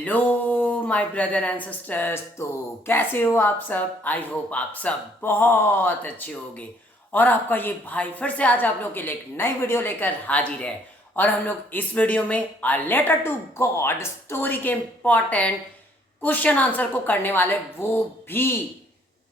Hello my brother and sisters. तो कैसे हो आप सब? आई होप आप सब बहुत अच्छे होंगे। और आपका ये भाई फिर से आज आप लोग के लिए एक नई वीडियो लेकर हाजिर है। और हम लोग इस वीडियो में a letter to God story के इम्पॉर्टेंट क्वेश्चन आंसर को करने वाले, वो भी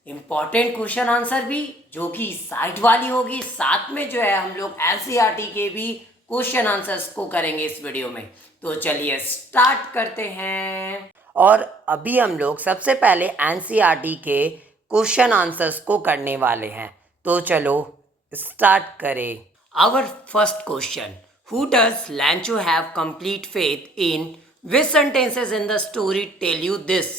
इम्पॉर्टेंट क्वेश्चन आंसर भी जो कि साइट वाली होगी। साथ में जो है हम लोग एनसीईआरटी के भी क्वेश्चन आंसर्स को करेंगे इस वीडियो में। तो चलिए स्टार्ट करते हैं। और अभी हम लोग सबसे पहले एनसीईआरटी के क्वेश्चन आंसर्स को करने वाले हैं। तो चलो स्टार्ट करें। Our first question, who does Lencho have complete faith in? Which sentences in the story tell you this?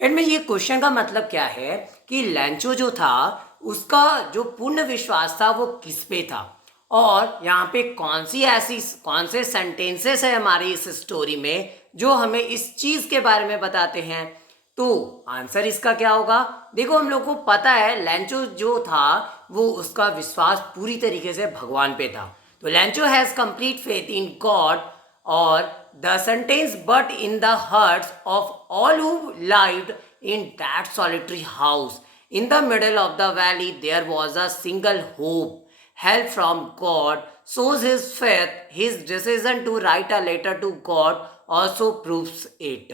इनमें ये क्वेश्चन का मतलब क्या है कि लैंचो जो था उसका जो पूर्ण विश्वास था वो किस पे था, और यहाँ पे कौन से सेंटेंसेस है हमारी इस स्टोरी में जो हमें इस चीज के बारे में बताते हैं। तो आंसर इसका क्या होगा? देखो, हम लोग को पता है लैंचो जो था वो उसका विश्वास पूरी तरीके से भगवान पे था। तो Lencho has complete faith in God, और the sentence but in the hearts of all who lived in that solitary house in the middle of the valley there was a single hope, help from God, shows his faith. His decision to write a letter to God also proves it.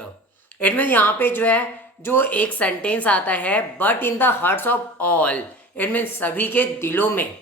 It means यहाँ पे जो है जो एक sentence आता है but in the hearts of all, it means सभी के दिलों में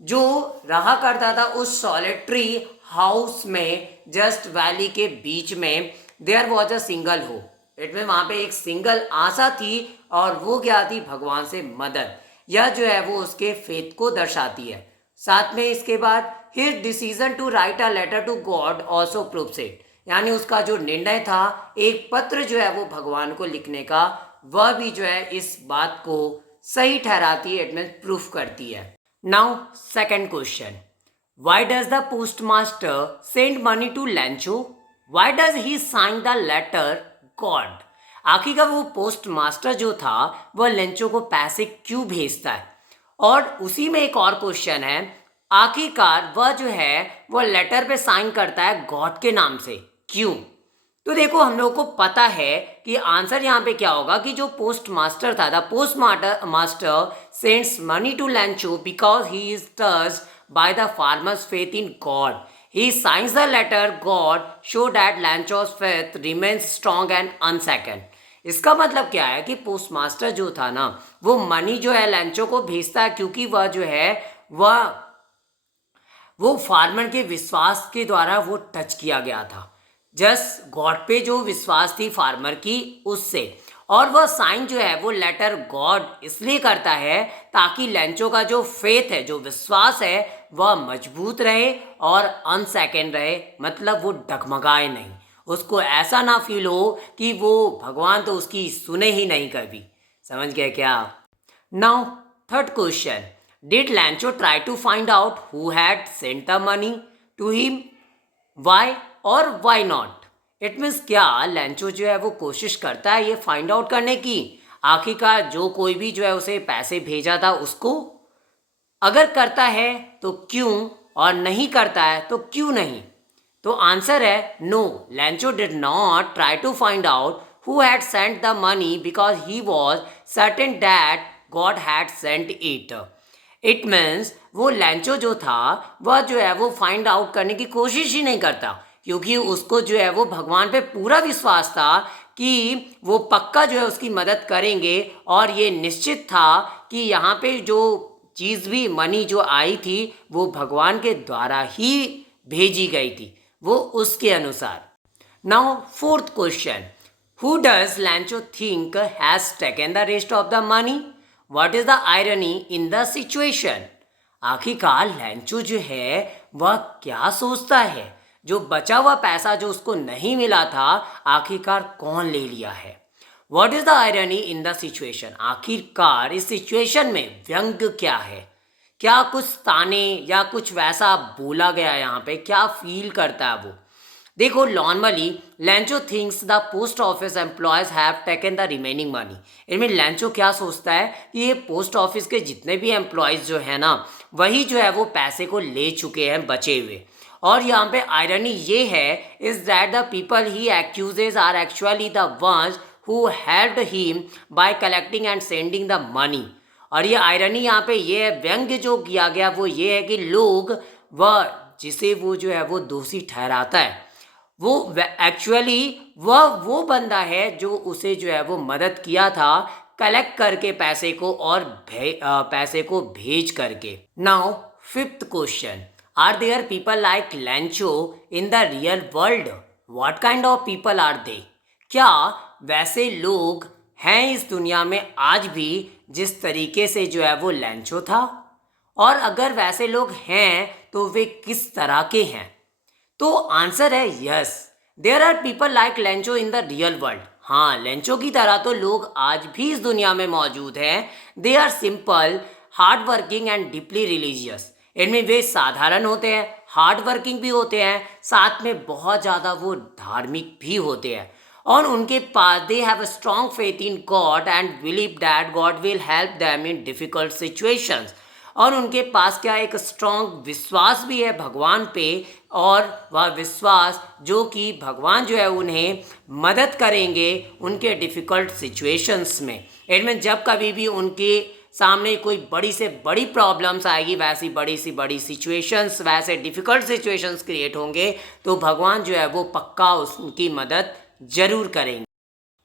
जो रहा करता था उस सॉलिटरी हाउस में जस्ट वैली के बीच में, there was a single hope. It में वहाँ पे एक सिंगल आशा थी, और वो क्या थी? भगवान से मदद। यह जो है वो उसके फेथ को दर्शाती है। साथ में इसके बाद his decision to write a letter to God also proves it, यानी उसका जो निर्णय था एक पत्र जो है वो भगवान को लिखने का, वह भी जो है इस बात को सही ठहराती है, इट मीन्स प्रूफ करती है। Now second question, why does the post master send money to Lencho? Why does he sign the letter God? आखिर का वो पोस्ट मास्टर जो था वह लेंचो को पैसे क्यों भेजता है? और उसी में एक और क्वेश्चन है, आखिरकार वह जो है वह लेटर पे साइन करता है गॉड के नाम से, क्यों? तो देखो, हम लोग को पता है कि आंसर यहाँ पे क्या होगा कि जो पोस्ट मास्टर था, the post master sends money to Lencho because he is touched by the farmer's faith in God. He signs the letter God show that Lancho's faith remains strong and unshaken. इसका मतलब क्या है कि post master जो था ना वो money जो है लैंचो को भेजता है क्योंकि वह जो है वो फार्मर के विश्वास के द्वारा वो टच किया गया था, जस्ट गॉड पे जो विश्वास थी फार्मर की उससे। और वह साइन जो है वो लेटर गॉड इसलिए करता है ताकि लैंचो का जो फेथ है, जो विश्वास है, वह मजबूत रहे और अनसेकंड रहे, मतलब वो डगमगाए नहीं, उसको ऐसा ना फील हो कि वो भगवान तो उसकी सुने ही नहीं कभी। समझ गए क्या? Now third question, did Lencho try to find out who had sent the money to him? Why और वाई नॉट? इट मीन्स क्या लैंचो जो है वो कोशिश करता है ये फाइंड आउट करने की आखिरकार जो कोई भी जो है उसे पैसे भेजा था उसको? अगर करता है तो क्यों, और नहीं करता है तो क्यों नहीं? तो आंसर है no, Lencho did not try to find out who had sent the money because he was certain that God had sent it. It means वो लैंचो जो था वह जो है वो फाइंड आउट करने की कोशिश ही नहीं करता, क्योंकि उसको जो है वो भगवान पे पूरा विश्वास था कि वो पक्का जो है उसकी मदद करेंगे, और ये निश्चित था कि यहाँ पे जो चीज़ भी मनी जो आई थी वो भगवान के द्वारा ही भेजी गई थी, वो उसके अनुसार। Now fourth question, who does लैंचो think has taken the rest of the money? What is the irony in the situation? आखिरकार लैंचो जो है वह क्या सोचता है, जो बचा हुआ पैसा जो उसको नहीं मिला था आखिरकार कौन ले लिया है? What is the irony in the situation? आखिरकार इस सिचुएशन में व्यंग्य क्या है? क्या कुछ ताने या कुछ वैसा बोला गया यहाँ पे? क्या फील करता है वो? देखो, normally लैंचो thinks the post office employees have taken the remaining money. इनमें लैंचो क्या सोचता है कि ये पोस्ट ऑफिस के जितने भी एम्प्लॉयज जो है ना वही जो है वो पैसे को ले चुके हैं बचे हुए, और यहाँ पे आयरनी ये है is that the people he accuses are actually the ones who helped him by collecting and sending the money. और ये आयरनी यहाँ पे ये है, व्यंग्य जो किया गया वो ये है कि लोग वह जिसे वो जो है वो दोषी ठहराता है वो एक्चुअली वह वो बंदा है जो उसे जो है वो मदद किया था कलेक्ट करके पैसे को और पैसे को भेज करके। Now fifth question, are there people like Lencho in the real world? What kind of people are they? क्या वैसे लोग हैं इस दुनिया में आज भी जिस तरीके से जो है वो लैंचो था? और अगर वैसे लोग हैं तो वे किस तरह के हैं? तो आंसर है yes, there are people like Lencho in the real world. हाँ, लेंचो की तरह तो लोग आज भी इस दुनिया में मौजूद हैं। They are simple, hard working and deeply religious. इनमें वे साधारण होते हैं, हार्ड वर्किंग भी होते हैं, साथ में बहुत ज़्यादा वो धार्मिक भी होते हैं। और उनके पास they have a strong faith in God and believe that God will help them in difficult situations. और उनके पास क्या एक स्ट्रॉन्ग विश्वास भी है भगवान पे, और वह विश्वास जो कि भगवान जो है उन्हें मदद करेंगे उनके डिफ़िकल्ट सिचुएशंस में। इनमें जब कभी भी उनके सामने कोई बड़ी से बड़ी प्रॉब्लम्स आएगी, वैसी बड़ी सी बड़ी सिचुएशंस, वैसे डिफ़िकल्ट सिचुएशंस क्रिएट होंगे, तो भगवान जो है वो पक्का उनकी मदद जरूर करेंगे।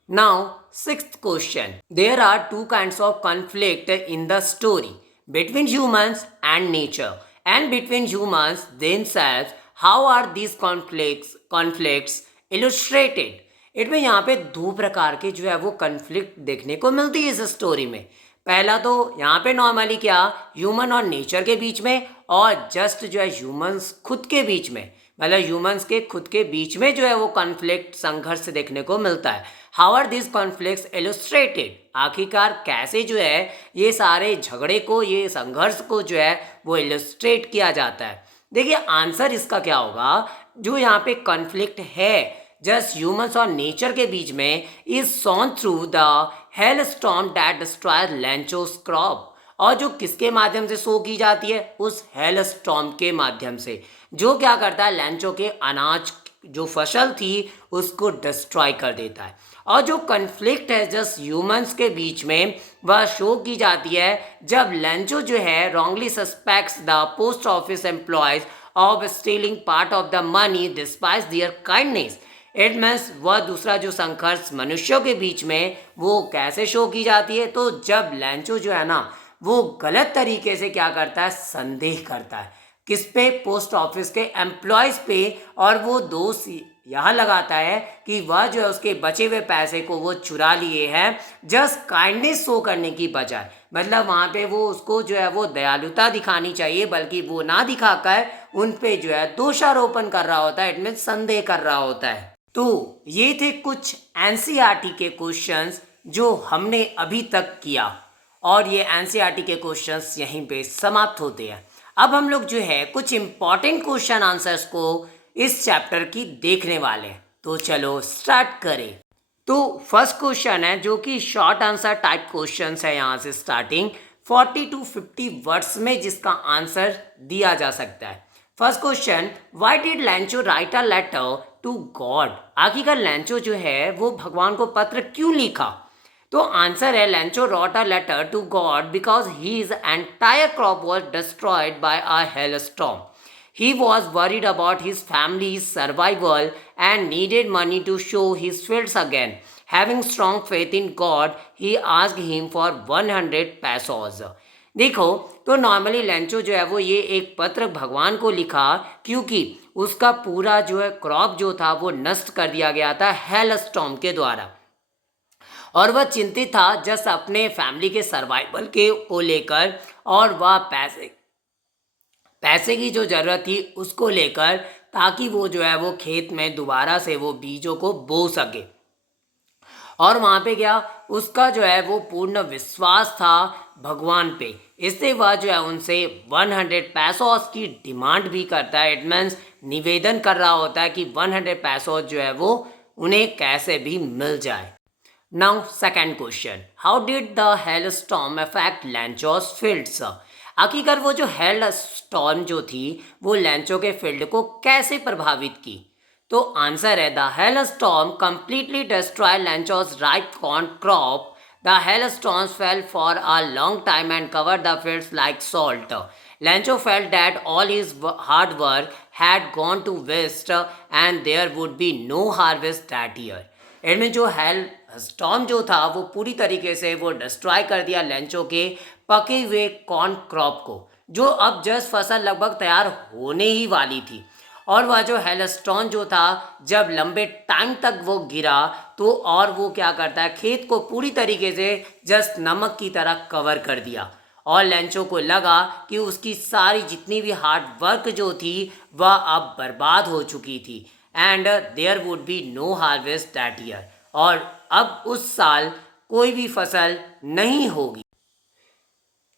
Now sixth question, there are two kinds of conflict in the story, between humans and nature and between humans themselves. How are these conflicts illustrated? इनमें यहाँ पे दो प्रकार के जो है वो कन्फ्लिक्ट देखने को मिलती है इस स्टोरी में। पहला तो यहाँ पे नॉर्मली क्या ह्यूमन और नेचर के बीच में, और जस्ट जो है ह्यूमंस खुद के बीच में, मतलब ह्यूमंस के खुद के बीच में जो है वो कॉन्फ्लिक्ट संघर्ष देखने को मिलता है। How are this conflicts illustrated? आखिरकार कैसे जो है ये सारे झगड़े को, ये संघर्ष को जो है वो इलस्ट्रेट किया जाता है? देखिए आंसर इसका क्या होगा, जो यहाँ पे कॉन्फ्लिक्ट है जस्ट ह्यूमंस और नेचर के बीच में is sown through the hail storm that destroys Lencho's crop. और जो किसके माध्यम से शो की जाती है? उस हेल स्टॉर्म के माध्यम से, जो क्या करता है लैंचो के अनाज जो फसल थी उसको डिस्ट्रॉय कर देता है। और जो कन्फ्लिक्ट है जस्ट ह्यूमंस के बीच में वह शो की जाती है जब लैंचो जो है wrongly suspects the post office employees of stealing part of the money despite there kindness. It means वह दूसरा जो संघर्ष मनुष्यों के बीच में वो कैसे शो की जाती है, तो जब लैंचो जो है ना वो गलत तरीके से क्या करता है, संदेह करता है किस पे? पोस्ट ऑफिस के एम्प्लॉयज़ पे। और वो दोष यहाँ लगाता है कि वह जो है उसके बचे हुए पैसे को वो चुरा लिए हैं जस्ट काइंडनेस शो करने की बजाय। मतलब वहाँ पे वो उसको जो है वो दयालुता दिखानी चाहिए, बल्कि वो ना दिखाकर उन पे जो है दोषारोपण कर रहा होता है, इनमें संदेह कर रहा होता है। तो ये थे कुछ एनसीईआरटी के क्वेश्चंस जो हमने अभी तक किया, और ये एनसीईआरटी के क्वेश्चंस यहीं पे समाप्त होते हैं। अब हम लोग जो है कुछ इंपॉर्टेंट क्वेश्चन आंसर्स को इस चैप्टर की देखने वाले हैं, तो चलो स्टार्ट करें। तो फर्स्ट क्वेश्चन है जो कि शॉर्ट आंसर टाइप क्वेश्चन है, यहाँ से स्टार्टिंग 40 to 50 वर्ड्स में जिसका आंसर दिया जा सकता है। First question, why did Lencho write a letter to God? आखिरकार लैंचो जो है वो भगवान को पत्र क्यों लिखा? तो आंसर है लैंचो wrote a letter to God because his entire crop was destroyed by a hailstorm. He was worried about his family's survival and needed money to show his fields again. Having strong faith in God, he asked him for 100 pesos. देखो तो normally लैंचो जो है वो ये एक पत्र भगवान को लिखा क्योंकि उसका पूरा जो है क्रॉप जो था वो नष्ट कर दिया गया था हेल स्टॉर्म के द्वारा, और वह चिंतित था जस्ट अपने फैमिली के सर्वाइवल के को लेकर, और वह पैसे की जो ज़रूरत थी उसको लेकर, ताकि वो जो है वो खेत में दोबारा से वो बीजों को बो सके। और वहाँ पे क्या उसका जो है वो पूर्ण विश्वास था भगवान पे, इससे वह जो है उनसे 100 पैसोस की डिमांड भी करता है। इट मीन्स निवेदन कर रहा होता है कि 100 पैसोस जो है वो उन्हें कैसे भी मिल जाए। Now second question, how did the hailstorm affect Lancho's fields? आखिरकार वो जो हेल स्टॉर्म जो थी वो लैंचो के फील्ड को कैसे प्रभावित की? तो आंसर है the hail storm completely destroy Lencho's ripe corn crop. The hail storms fell for a long time and cover the fields like salt. Lancho felt that all his hard work had gone to waste and there would be no harvest that year. इनमें जो hello storm जो था वो पूरी तरीके से वो destroy कर दिया लेंचो के पके हुए कॉर्न क्रॉप को, जो अब जस्ट फसल लगभग तैयार होने ही वाली थी. और वह जो हेलस्टॉन जो था जब लंबे टाइम तक वो गिरा तो और वो क्या करता है, खेत को पूरी तरीके से जस्ट नमक की तरह कवर कर दिया. और लेंचो को लगा कि उसकी सारी जितनी भी हार्ड वर्क जो थी वह अब बर्बाद हो चुकी थी and there would be no harvest that year. और अब उस साल कोई भी फसल नहीं होगी.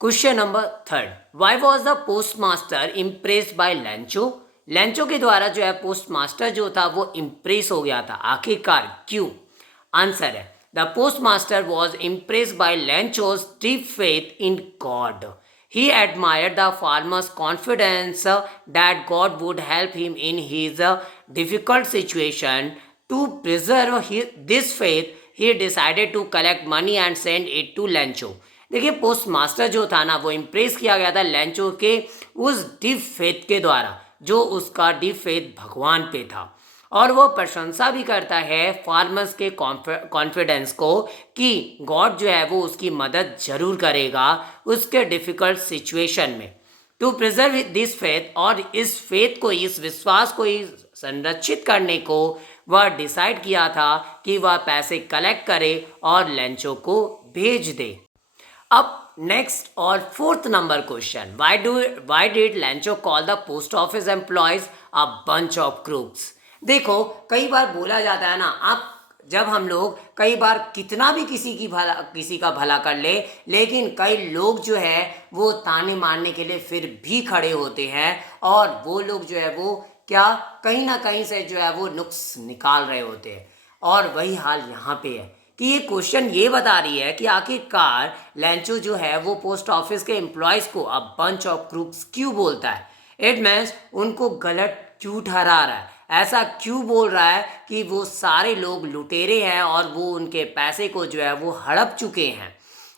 Question number 3. Why was the post master impressed by Lencho? Lencho के द्वारा जो है पोस्ट मास्टर जो था वो इम्प्रेस हो गया था, आखिरकार क्यों? आंसर है the postmaster was impressed by Lencho's deep faith in God. He admired the farmer's confidence that God would help him in his difficult situation. To preserve this faith, he decided to collect money and send it to Lencho. देखिए post master जो था ना वो impress किया गया था Lencho के उस डीप फेथ के द्वारा, जो उसका डीप फेथ भगवान पे था. और वो प्रशंसा भी करता है फार्मर्स के कॉन्फिडेंस को कि गॉड जो है वो उसकी मदद जरूर करेगा उसके डिफ़िकल्ट सिचुएशन में. टू प्रिजर्व दिस फेथ, और इस फेथ को, इस विश्वास को संरक्षित करने को वह डिसाइड किया था कि वह पैसे कलेक्ट करे और लेंचो को भेज दे. अब नेक्स्ट और 4th number question. Why did Lencho call the post office employees a bunch of crooks? देखो कई बार बोला जाता है ना, आप जब हम लोग कई बार कितना भी किसी का भला कर ले, लेकिन कई लोग जो है वो ताने मारने के लिए फिर भी खड़े होते हैं और वो लोग जो है वो क्या कहीं ना कहीं से जो है वो नुक्स निकाल रहे होते हैं. और वही हाल यहाँ पे है कि ये क्वेश्चन ये बता रही है कि आखिरकार लेंचो जो है वो पोस्ट ऑफिस के एम्प्लॉयज़ को अ बंच ऑफ क्रूक्स क्यों बोलता है. इट मीन्स उनको गलत क्यों ठहरा रहा है, ऐसा क्यों बोल रहा है कि वो सारे लोग लुटेरे हैं और वो उनके पैसे को जो है वो हड़प चुके हैं.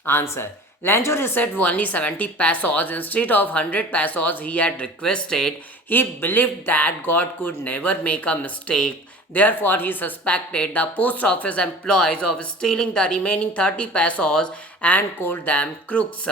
Answer, Lancho received only 70 pesos instead of 100 pesos he had requested. He believed that God could never make a mistake. Therefore, he suspected the post office employees of stealing the remaining 30 pesos and called them crooks.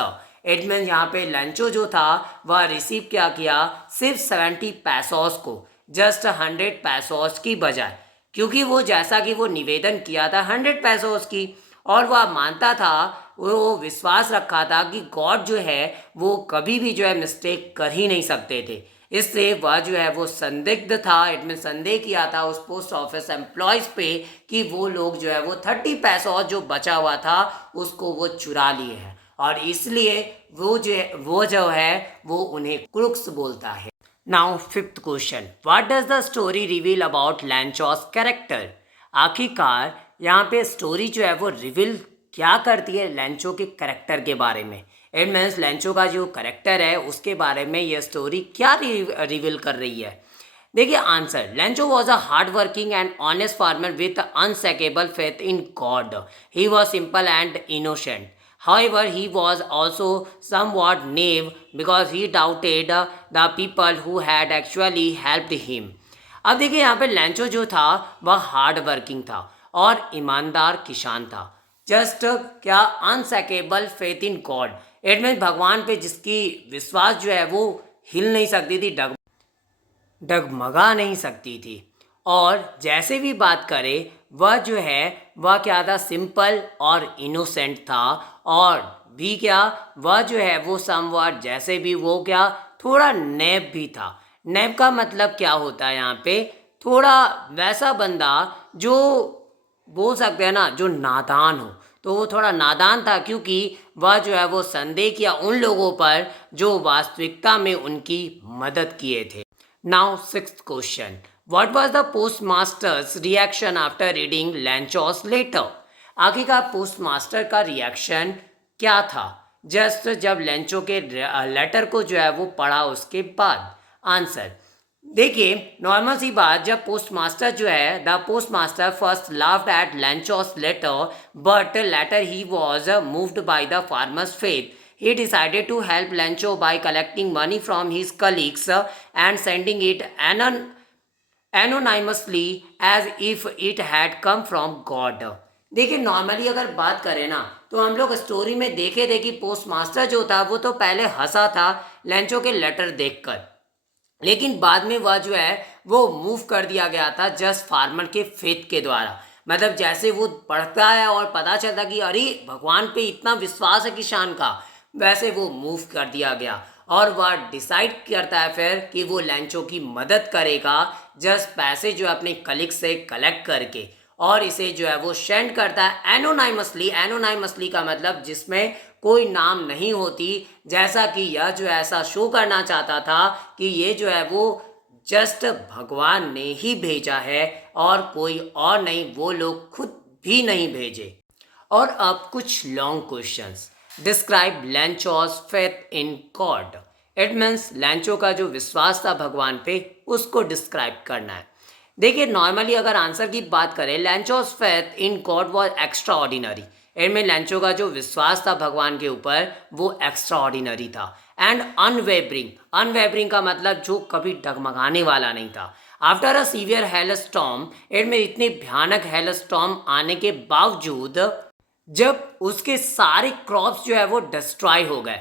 It mean यहाँ पे Lencho जो था वह receive क्या किया, सिर्फ 70 पैसोस को, just 100 पैसोस की बजाय, क्योंकि वो जैसा कि वो निवेदन किया था 100 पैसोस की, और वह मानता था, वो विश्वास रखा था कि गॉड जो है वो कभी भी जो है मिस्टेक कर ही नहीं सकते थे. इससे वह जो है वो संदिग्ध था, इट मीन संदेह किया था उस पोस्ट ऑफिस एम्प्लॉयज़ पे कि वो लोग जो है वो 30 पैसों जो बचा हुआ था उसको वो चुरा लिए हैं, और इसलिए वो जो है वो उन्हें क्रूक्स बोलता है. Now 5th question. What does the story reveal about Lencho's character? आखिरकार यहाँ पे स्टोरी जो है वो रिवील क्या करती है लेंचो के करेक्टर के बारे में. इट मीन्स लेंचो का जो करेक्टर है उसके बारे में ये स्टोरी क्या रिवील कर रही है. देखिए answer, Lencho was a hard working and honest farmer with unshakable faith in God. He was simple and innocent. However, he was also somewhat naive because he doubted the people who had actually helped him. अब देखिए यहाँ पे Lencho जो था वह hard working था और ईमानदार किसान था. जस्ट क्या, unshakable faith in God, it mean भगवान पे जिसकी विश्वास जो है वो हिल नहीं सकती थी, डगमगा नहीं सकती थी. और जैसे भी बात करें वह जो है वह क्या था, सिंपल और इनोसेंट था. और भी क्या, वह जो है वो समवॉट जैसे भी वो क्या थोड़ा नैब भी था. नैब का मतलब क्या होता है यहाँ पे, थोड़ा वैसा बंदा जो बोल सकते हैं ना जो नादान हो, तो वो थोड़ा नादान था क्योंकि वह जो है वो संदेह किया उन लोगों पर जो वास्तविकता में उनकी मदद किए थे. Now 6th question. What was the postmaster's reaction after reading Lancho's letter? आखिरकार पोस्टमास्टर का रिएक्शन क्या था जस्ट जब लेंचो के लेटर को जो है वो पढ़ा उसके बाद। आंसर देखिए, नॉर्मल सी बात, जब पोस्ट मास्टर जो है, the post master first laughed at Lencho's letter, but later he was moved by the farmer's faith. He decided to help Lencho by collecting money from his colleagues and sending it anonymously as if it had come from God. देखिए, normally अगर बात करें ना, तो हम लोग story में देखे थे कि पोस्ट मास्टर जो था वो तो पहले हंसा था लेंचो के लेटर देखकर, लेकिन बाद में वह जो है वो मूव कर दिया गया था जस्ट फार्मर के फेथ के द्वारा। मतलब जैसे वो पढ़ता है और पता चलता कि अरे भगवान पे इतना विश्वास है किसान का, वैसे वो मूव कर दिया गया और वह डिसाइड करता है फिर कि वो लेंचो की मदद करेगा जस्ट पैसे जो है अपने कलीग से कलेक्ट करके, और इसे जो है वो सेंड करता है एनोनाइमसली। एनोनाइमसली का मतलब जिसमें कोई नाम नहीं होती, जैसा कि यह जो ऐसा शो करना चाहता था कि ये जो है वो जस्ट भगवान ने ही भेजा है और कोई और नहीं, वो लोग खुद भी नहीं भेजे। और अब कुछ long questions. Describe Lencho's faith in God. It means Lencho का जो विश्वास था भगवान पे उसको डिस्क्राइब करना है। देखिए, नॉर्मली अगर आंसर की बात करें, Lencho's faith in God was extraordinary. इनमें लेंचो का जो विश्वास था भगवान के ऊपर वो एक्स्ट्रा ऑर्डिनरी था। एंड अनवेबरिंग, अनवेबरिंग का मतलब जो कभी डगमगाने वाला नहीं था। After a severe hail storm, इनमें इतनी भयानक हेल स्टॉर्म आने के बावजूद जब उसके सारे क्रॉप्स जो है वो डिस्ट्रॉय हो गए,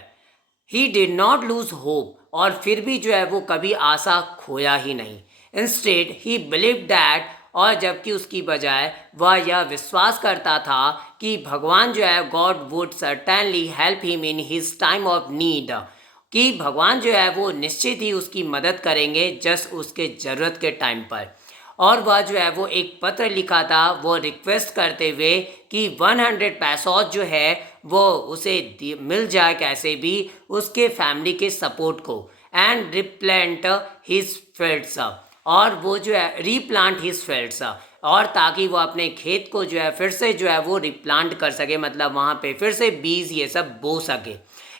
he did not lose hope, और फिर भी जो है वो कभी आशा खोया ही नहीं। इंस्टेड ही बिलीव दैट, और जबकि उसकी बजाय वह यह विश्वास करता था कि भगवान जो है God would certainly help him in his time of need, कि भगवान जो है वो निश्चित ही उसकी मदद करेंगे जस्ट उसके ज़रूरत के टाइम पर। और वह जो है वो एक पत्र लिखा था वो रिक्वेस्ट करते हुए कि 100 पैसों जो है वो उसे मिल जाए कैसे भी उसके फैमिली के सपोर्ट को, एंड रिप्लांट हिज फील्ड्स, और वो जो है रीप्लांट हिज फील्ड्स, और ताकि वो अपने खेत को जो है फिर से जो है वो रिप्लांट कर सके, मतलब वहाँ पे फिर से बीज ये सब बो सके।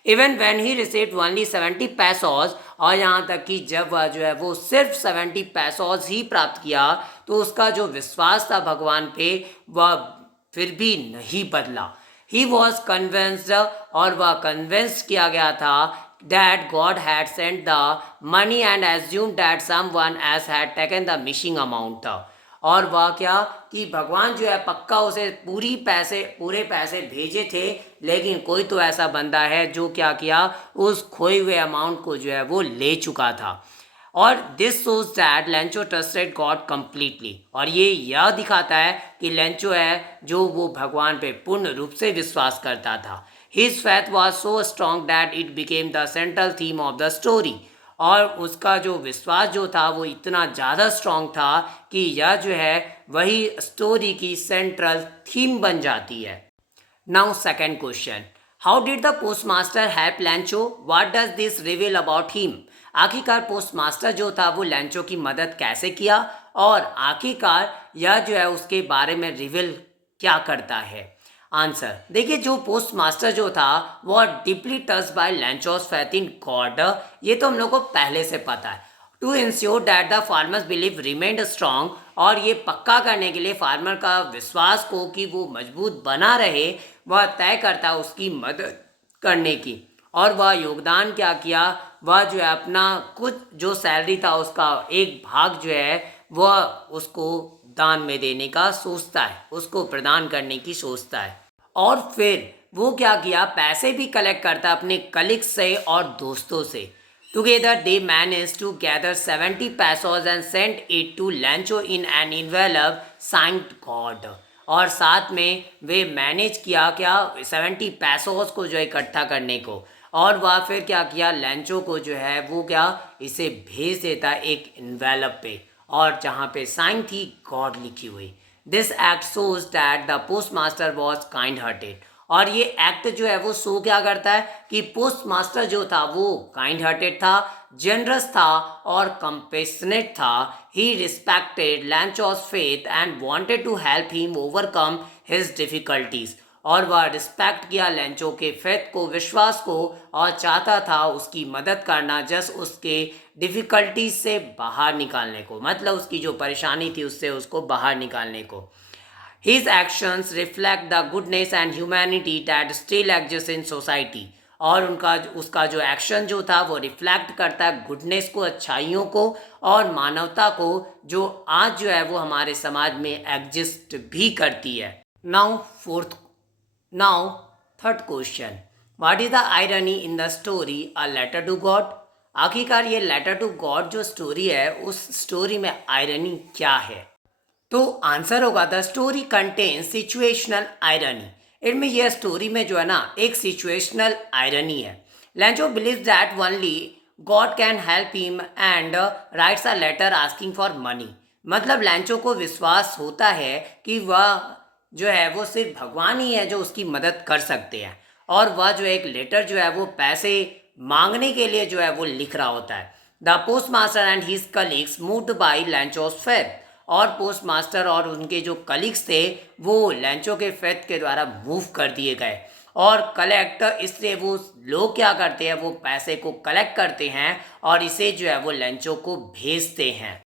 Even when he received only 70 पैसोज, और यहाँ तक कि जब वह जो है वो सिर्फ 70 पैसोज ही प्राप्त किया, तो उसका जो विश्वास था भगवान पे वह फिर भी नहीं बदला। ही वॉज कन्विंस्ड, और वह कन्विंस किया गया था that God had sent the money and assumed that someone else had taken the missing amount. और वह क्या कि भगवान जो है पक्का उसे पूरे पैसे भेजे थे, लेकिन कोई तो ऐसा बंदा है जो क्या किया, उस खोए हुए अमाउंट को जो है वो ले चुका था। और this shows that Lencho trusted God completely, और ये यह दिखाता है कि लेंचो है जो वो भगवान पे पूर्ण रूप से विश्वास करता था। His faith was so strong that it became the central theme of the story. और उसका जो विश्वास जो था वो इतना ज़्यादा स्ट्रॉन्ग था कि यह जो है वही स्टोरी की सेंट्रल थीम बन जाती है। Now second question, how did the post master help Lencho? What does this reveal about him? आखिरकार पोस्ट मास्टर जो था वो लेंचो की मदद कैसे किया, और आखिरकार यह जो है उसके बारे में रिवील क्या करता है? आंसर देखिए, जो पोस्ट मास्टर जो था वो deeply touch by Lencho's faith in God, ये तो हम लोग को पहले से पता है। To ensure that the farmer's believe remained strong, और ये पक्का करने के लिए फार्मर का विश्वास को कि वो मजबूत बना रहे, वह तय करता उसकी मदद करने की। और वह योगदान क्या किया, वह जो है अपना कुछ जो सैलरी था उसका एक भाग जो है वह उसको दान में देने का सोचता है, उसको प्रदान करने की सोचता है। और फिर वो क्या किया, पैसे भी कलेक्ट करता अपने कलीग से और दोस्तों से। Together they manage to gather 70 pesos and send it to Lencho in an envelope signed God, और साथ में वे मैनेज किया क्या 70 पैसोज को जो इकट्ठा करने को, और वह फिर क्या किया, लेंचो को जो है वो क्या इसे भेज देता एक इन्वेलप पे, और जहाँ पे साइन थी गॉड लिखी हुई। This act shows that the post master was kind hearted, और ये एक्ट जो है वो शो क्या करता है कि पोस्ट मास्टर जो था वो काइंड हार्टेड था, जनरस था और कंपेशनेट था। He respected Lencho's faith and wanted to help him overcome his difficulties, और वह रिस्पेक्ट किया लेंचो के फेथ को, विश्वास को, और चाहता था उसकी मदद करना, जस्ट उसके डिफ़िकल्टीज से बाहर निकालने को, मतलब उसकी जो परेशानी थी उससे उसको बाहर निकालने को। His actions reflect the goodness and humanity that still exists in society. और उसका जो एक्शन जो था वो रिफ्लेक्ट करता है गुडनेस को, अच्छाइयों को और मानवता को, जो आज जो है वो हमारे समाज में एग्जिस्ट भी करती है। Now third question, what is the irony in the story a letter to God? आखिरकार ये लेटर टू गॉड जो स्टोरी है, उस स्टोरी में आयरनी क्या है? तो आंसर होगा the story contain situational irony. इनमें यह स्टोरी में जो है ना एक सिचुएशनल आयरनी है। Lencho believe that only God can help him and writes a letter asking for money. मतलब लेंचो को विश्वास होता है कि वह जो है वो सिर्फ भगवान ही है जो उसकी मदद कर सकते हैं, और वह जो एक लेटर जो है वो पैसे मांगने के लिए जो है वो लिख रहा होता है। The post master and his colleagues moved by Lencho's faith. और पोस्ट मास्टर और उनके जो कलीग्स थे वो लेंचो के फेथ के द्वारा मूव कर दिए गए। और कलेक्ट, इससे वो लोग क्या करते हैं, वो पैसे को कलेक्ट करते हैं और इसे जो है वो लेंचो को भेजते हैं।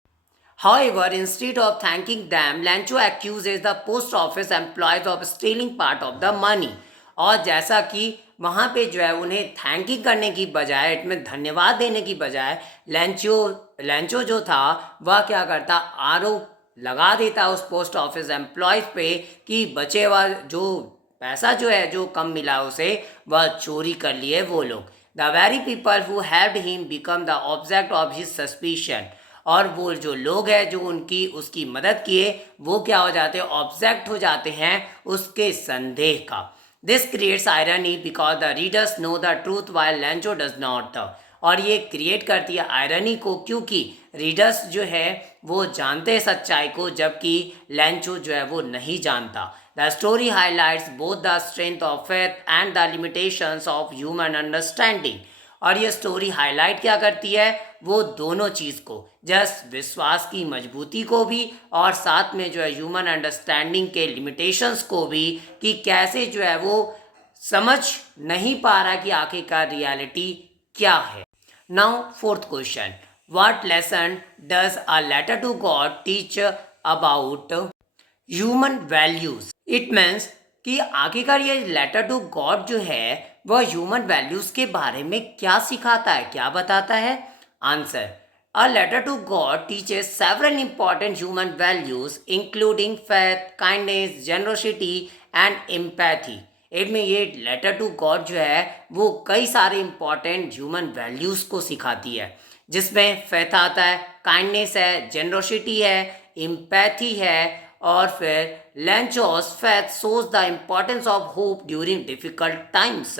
However, instead of thanking them, Lancho accuses the post office employees of stealing part of the money. और जैसा कि वहाँ पे जो है उन्हें थैंकिंग करने की बजाय, इसमें धन्यवाद देने की बजाय लेंचो जो था वह क्या करता, आरोप लगा देता उस पोस्ट ऑफिस एम्प्लॉयज़ पे कि बचे हुआ जो पैसा जो है जो कम मिला उसे वह चोरी कर लिए वो लोग। The very people who helped him become the object of his suspicion. और वो जो लोग हैं जो उसकी मदद किए वो क्या हो जाते हैं, ऑब्जेक्ट हो जाते हैं उसके संदेह का। This creates irony because the readers know the truth while Lencho does not. और ये क्रिएट करती है आयरनी को, क्योंकि रीडर्स जो है वो जानते हैं सच्चाई को, जबकि लेंचो जो है वो नहीं जानता। The story highlights both the strength of faith and the limitations of human understanding. और ये स्टोरी हाईलाइट क्या करती है, वो दोनों चीज़ को, जस्ट विश्वास की मजबूती को भी और साथ में जो है ह्यूमन अंडरस्टैंडिंग के लिमिटेशंस को भी, कि कैसे जो है वो समझ नहीं पा रहा कि आखिरकार रियलिटी क्या है। Now fourth question, what lesson does a letter to God teach about human values? It means कि आखिरकार ये लेटर टू गॉड जो है वह ह्यूमन वैल्यूज के बारे में क्या सिखाता है, क्या बताता है? Answer, a letter to God teaches several important human values including faith, kindness, generosity and empathy. इनमें ये लेटर टू गॉड जो है वो कई सारे इंपॉर्टेंट ह्यूमन वैल्यूज को सिखाती है, जिसमें फेथ आता है, काइंडनेस है, जेनरोसिटी है, एम्पैथी है, और फिर Lencho's faith shows the importance of hope during difficult times.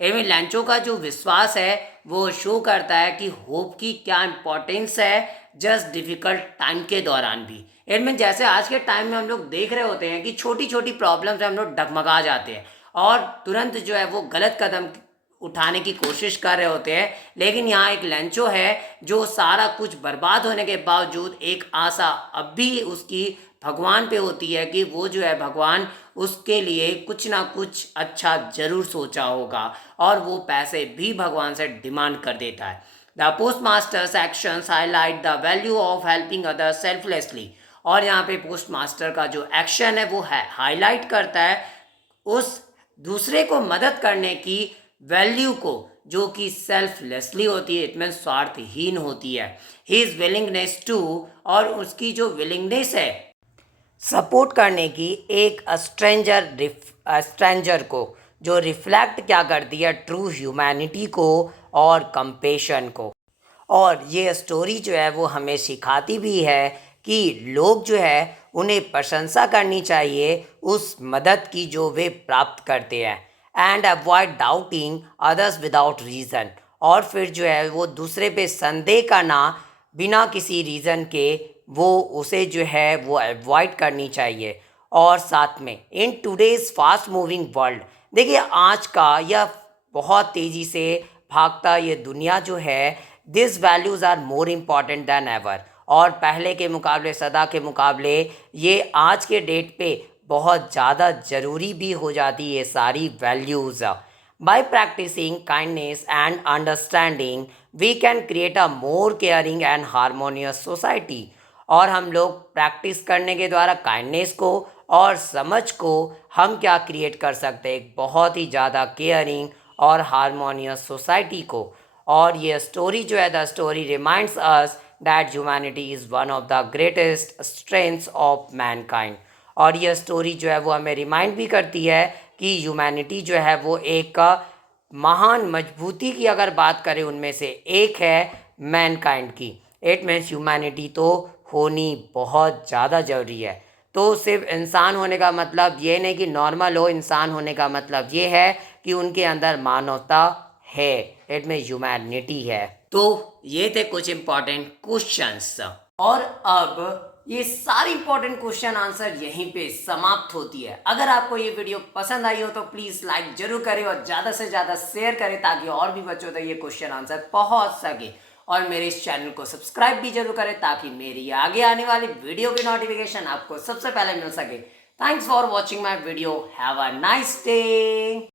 इनमें लेंचो का जो विश्वास है वो शो करता है कि होप की क्या इम्पोर्टेंस है जस्ट डिफिकल्ट टाइम के दौरान भी। इनमें जैसे आज के टाइम में हम लोग देख रहे होते हैं कि छोटी छोटी प्रॉब्लम से हम लोग डगमगा जाते हैं और तुरंत जो है वो गलत कदम उठाने की कोशिश कर रहे होते हैं, लेकिन यहाँ एक लेंचो है जो सारा कुछ बर्बाद होने के बावजूद एक आशा अब भी उसकी भगवान पे होती है कि वो जो है भगवान उसके लिए कुछ ना कुछ अच्छा जरूर सोचा होगा, और वो पैसे भी भगवान से डिमांड कर देता है। The post masters actions highlight the value of helping others selflessly. और यहाँ पे पोस्ट मास्टर का जो एक्शन है वो हाईलाइट करता है उस दूसरे को मदद करने की वैल्यू को, जो कि सेल्फलेसली होती है, इतने स्वार्थहीन होती है। हिज विलिंगनेस टू, और उसकी जो विलिंगनेस है सपोर्ट करने की एक स्ट्रेंजर को, जो रिफ्लेक्ट क्या करती है ट्रू ह्यूमैनिटी को और कंपेशन को। और ये स्टोरी जो है वो हमें सिखाती भी है कि लोग जो है उन्हें प्रशंसा करनी चाहिए उस मदद की जो वे प्राप्त करते हैं, and avoid doubting others without reason. और फिर जो है वो दूसरे पे संदेह करना बिना किसी रीज़न के, वो उसे जो है वो अवॉइड करनी चाहिए। और साथ में in today's fast moving world, देखिए आज का यह बहुत तेज़ी से भागता ये दुनिया जो है, this values are more important than ever. और पहले के मुकाबले, सदा के मुकाबले ये आज के डेट पे बहुत ज़्यादा ज़रूरी भी हो जाती है ये सारी values. By practising kindness and understanding we can create a more caring and harmonious society. और हम लोग प्रैक्टिस करने के द्वारा काइंडनेस को और समझ को हम क्या क्रिएट कर सकते हैं, एक बहुत ही ज़्यादा केयरिंग और हारमोनियस सोसाइटी को। और ये स्टोरी जो है, the story reminds us that humanity is one of the greatest strengths of Mankind. और ये स्टोरी जो है वो हमें रिमाइंड भी करती है कि ह्यूमैनिटी जो है वो एक महान मजबूती की अगर बात करें उनमें से एक है मैनकाइंड की। इट मीन्स ह्यूमैनिटी तो होनी बहुत ज़्यादा ज़रूरी है। तो सिर्फ इंसान होने का मतलब ये नहीं कि नॉर्मल हो, इंसान होने का मतलब ये है कि उनके अंदर मानवता है, इट में ह्यूमैनिटी है। तो ये थे कुछ इंपॉर्टेंट क्वेश्चंस। और अब ये सारी इंपॉर्टेंट क्वेश्चन आंसर यहीं पे समाप्त होती है। अगर आपको ये वीडियो पसंद आई हो तो प्लीज लाइक जरूर करें और ज्यादा से ज्यादा शेयर करें ताकि और भी बच्चों तक ये क्वेश्चन आंसर पहुंच सके। और मेरे इस चैनल को सब्सक्राइब भी जरूर करें ताकि मेरी आगे आने वाली वीडियो की नोटिफिकेशन आपको सबसे पहले मिल सके। Thanks for watching my video. Have a nice day.